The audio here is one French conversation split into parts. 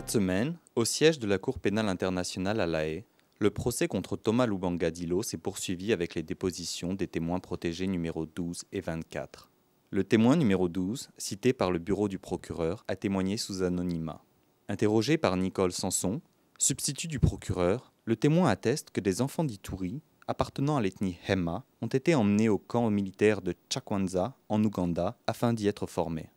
Cette semaine, au siège de la Cour pénale internationale à La Haye, le procès contre Thomas Lubanga Dilo s'est poursuivi avec les dépositions des témoins protégés numéro 12 et 24. Le témoin numéro 12, cité par le bureau du procureur, a témoigné sous anonymat. Interrogé par Nicole Sanson, substitut du procureur, le témoin atteste que des enfants d'Ituri, appartenant à l'ethnie Hema, ont été emmenés au camp militaire de Chakwanza, en Ouganda, afin d'y être formés.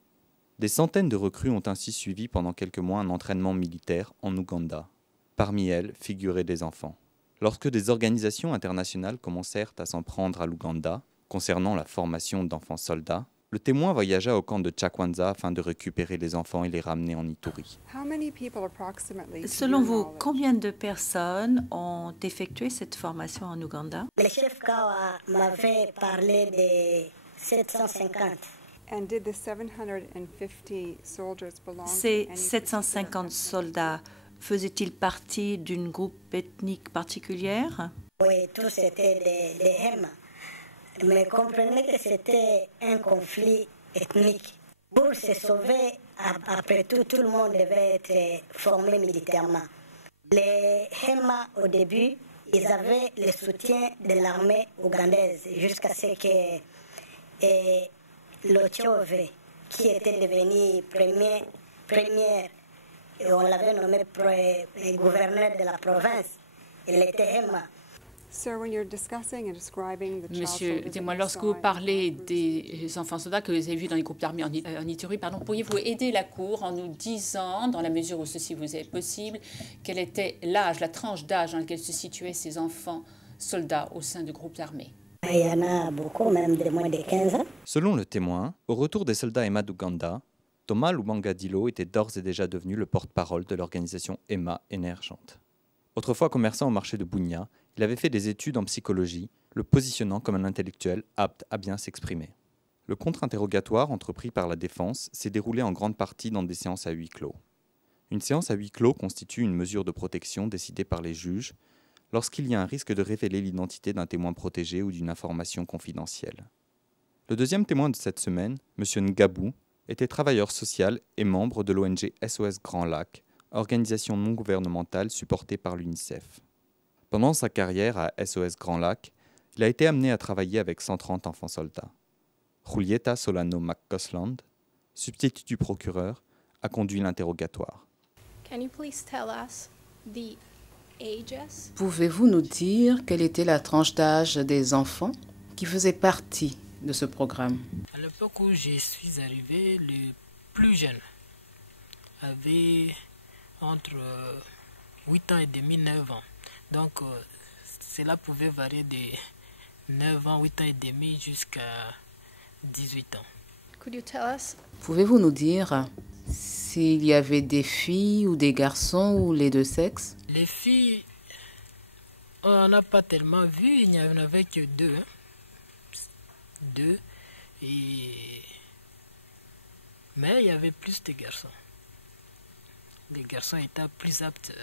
Des centaines de recrues ont ainsi suivi pendant quelques mois un entraînement militaire en Ouganda. Parmi elles figuraient des enfants. Lorsque des organisations internationales commencèrent à s'en prendre à l'Ouganda, concernant la formation d'enfants soldats, le témoin voyagea au camp de Chakwanza afin de récupérer les enfants et les ramener en Ituri. Selon vous, combien de personnes ont effectué cette formation en Ouganda? Le chef Kawa m'avait parlé de 750. Ces 750 soldats faisaient-ils partie d'une groupe ethnique particulière? Oui, tous étaient des Hema. Mais comprenez que c'était un conflit ethnique. Pour se sauver, après tout, tout le monde devait être formé militairement. Les Hema, au début, ils avaient le soutien de l'armée ougandaise jusqu'à ce que l'Ochove, qui était devenu première, et on l'avait nommé gouverneur de la province, il était Hema. Monsieur, dis-moi, lorsque vous parlez des enfants soldats que vous avez vus dans les groupes d'armées en Ituri, pourriez-vous aider la Cour en nous disant, dans la mesure où ceci vous est possible, quel était l'âge, la tranche d'âge dans laquelle se situaient ces enfants soldats au sein de groupes armés? Il y en a beaucoup, même de moins de 15 ans. Selon le témoin, au retour des soldats Hema d'Ouganda, Thomas Lubanga Dilo était d'ores et déjà devenu le porte-parole de l'organisation Hema émergente. Autrefois commerçant au marché de Bunia, il avait fait des études en psychologie, le positionnant comme un intellectuel apte à bien s'exprimer. Le contre-interrogatoire entrepris par la défense s'est déroulé en grande partie dans des séances à huis clos. Une séance à huis clos constitue une mesure de protection décidée par les juges lorsqu'il y a un risque de révéler l'identité d'un témoin protégé ou d'une information confidentielle. Le deuxième témoin de cette semaine, M. Ngabou, était travailleur social et membre de l'ONG SOS Grand Lac, organisation non gouvernementale supportée par l'UNICEF. Pendant sa carrière à SOS Grand Lac, il a été amené à travailler avec 130 enfants soldats. Julieta Solano McCausland, substitut du procureur, a conduit l'interrogatoire. Pouvez-vous nous dire quelle était la tranche d'âge des enfants qui faisaient partie de ce programme? À l'époque où je suis arrivé, le plus jeune avait entre 8 ans et demi, 9 ans. Donc, cela pouvait varier de 9 ans, 8 ans et demi jusqu'à 18 ans. Pouvez-vous nous dire s'il y avait des filles ou des garçons ou les deux sexes? Les filles, on n'a pas tellement vu, il n'y en avait que deux. Mais il y avait plus de garçons. Les garçons étaient plus aptes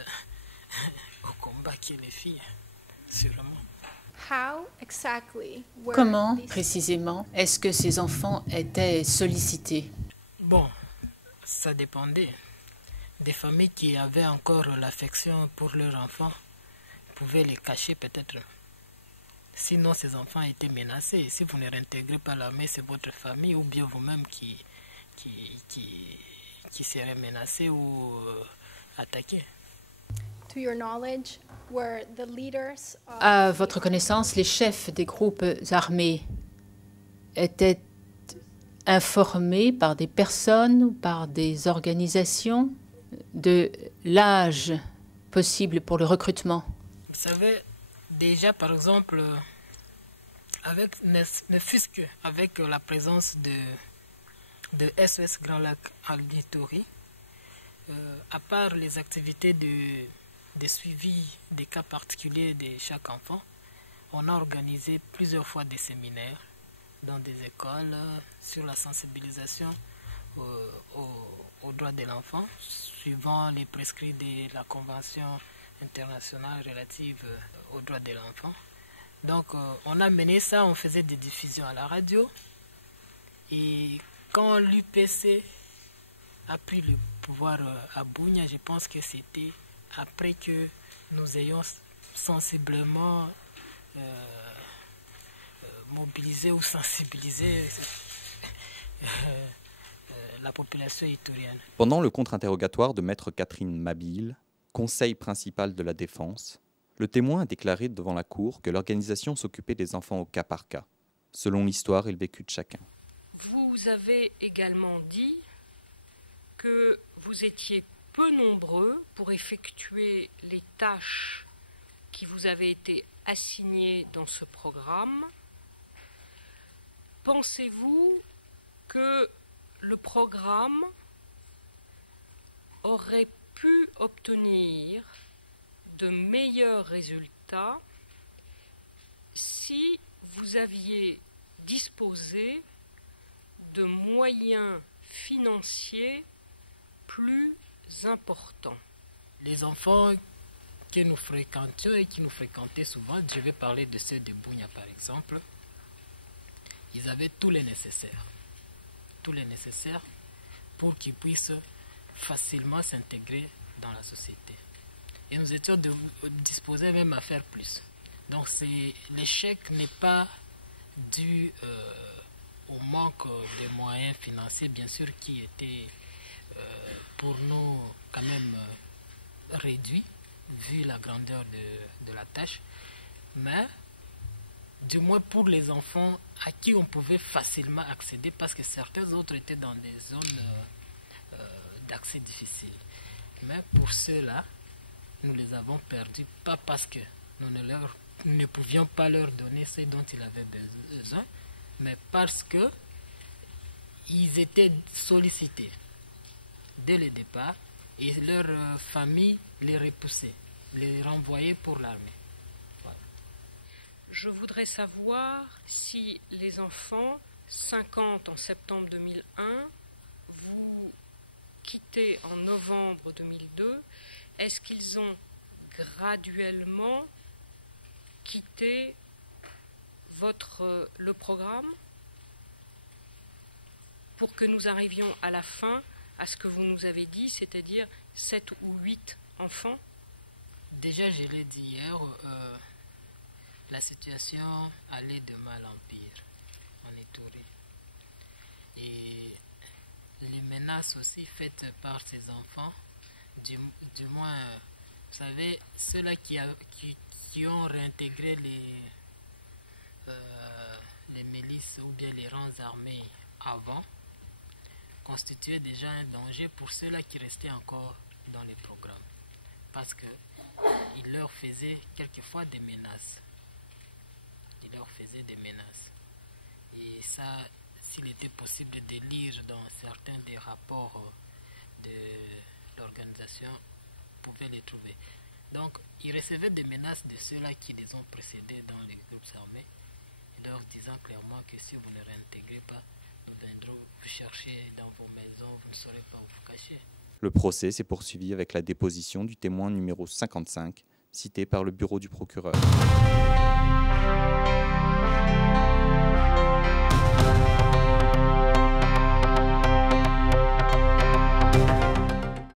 au combat que les filles, sûrement. Comment, précisément, est-ce que ces enfants étaient sollicités? Bon, ça dépendait. Des familles qui avaient encore l'affection pour leurs enfants pouvaient les cacher peut-être. Sinon, ces enfants étaient menacés. Si vous ne réintégrez pas l'armée, c'est votre famille ou bien vous-même qui seraient menacés ou attaqués. À votre connaissance, les chefs des groupes armés étaient informés par des personnes ou par des organisations de l'âge possible pour le recrutement? Vous savez, déjà par exemple, ne fût-ce qu'avec la présence de SOS Grand Lac à l'Ituri, à part les activités de suivi des cas particuliers de chaque enfant, on a organisé plusieurs fois des séminaires dans des écoles sur la sensibilisation aux droits de l'enfant, suivant les prescrits de la Convention internationale relative aux droits de l'enfant. Donc on a mené ça, on faisait des diffusions à la radio, et quand l'UPC a pris le pouvoir à Bunia, je pense que c'était après que nous ayons sensiblement mobilisé ou sensibilisé la population iturienne. Pendant le contre-interrogatoire de maître Catherine Mabille, conseil principal de la défense, le témoin a déclaré devant la cour que l'organisation s'occupait des enfants au cas par cas, selon l'histoire et le vécu de chacun. Vous avez également dit que vous étiez peu nombreux pour effectuer les tâches qui vous avaient été assignées dans ce programme. Pensez-vous que le programme aurait pu obtenir de meilleurs résultats si vous aviez disposé de moyens financiers plus importants? Les enfants que nous fréquentions et qui nous fréquentaient souvent, je vais parler de ceux de Bunia par exemple, ils avaient tous les nécessaires pour qu'ils puissent facilement s'intégrer dans la société. Et nous étions disposés même à faire plus. Donc l'échec n'est pas dû au manque de moyens financiers, bien sûr, qui était pour nous quand même réduit, vu la grandeur de la tâche, mais du moins pour les enfants à qui on pouvait facilement accéder, parce que certains autres étaient dans des zones d'accès difficiles. Mais pour ceux-là, nous les avons perdus, pas parce que nous ne pouvions pas leur donner ce dont ils avaient besoin, mais parce que ils étaient sollicités dès le départ et leur famille les repoussait, les renvoyait pour l'armée. Voilà. Je voudrais savoir si les enfants, 50 en septembre 2001, vous quittez en novembre 2002, est-ce qu'ils ont graduellement quitté le programme pour que nous arrivions à la fin à ce que vous nous avez dit, c'est-à-dire 7 ou 8 enfants? Déjà, je l'ai dit hier, la situation allait de mal en pire en Ituri. Et les menaces aussi faites par ces enfants, du moins, vous savez, ceux-là qui ont réintégré les milices ou bien les rangs armés avant, constituaient déjà un danger pour ceux-là qui restaient encore dans les programmes. Parce qu'ils leur faisaient quelquefois des menaces. Et ça, s'il était possible de lire dans certains des rapports de l'organisation, vous pouvez les trouver. Donc, ils recevaient des menaces de ceux-là qui les ont précédés dans les groupes armés, leur disant clairement que si vous ne réintégrez pas, nous viendrons vous chercher dans vos maisons, vous ne saurez pas où vous cacher. Le procès s'est poursuivi avec la déposition du témoin numéro 55, cité par le bureau du procureur.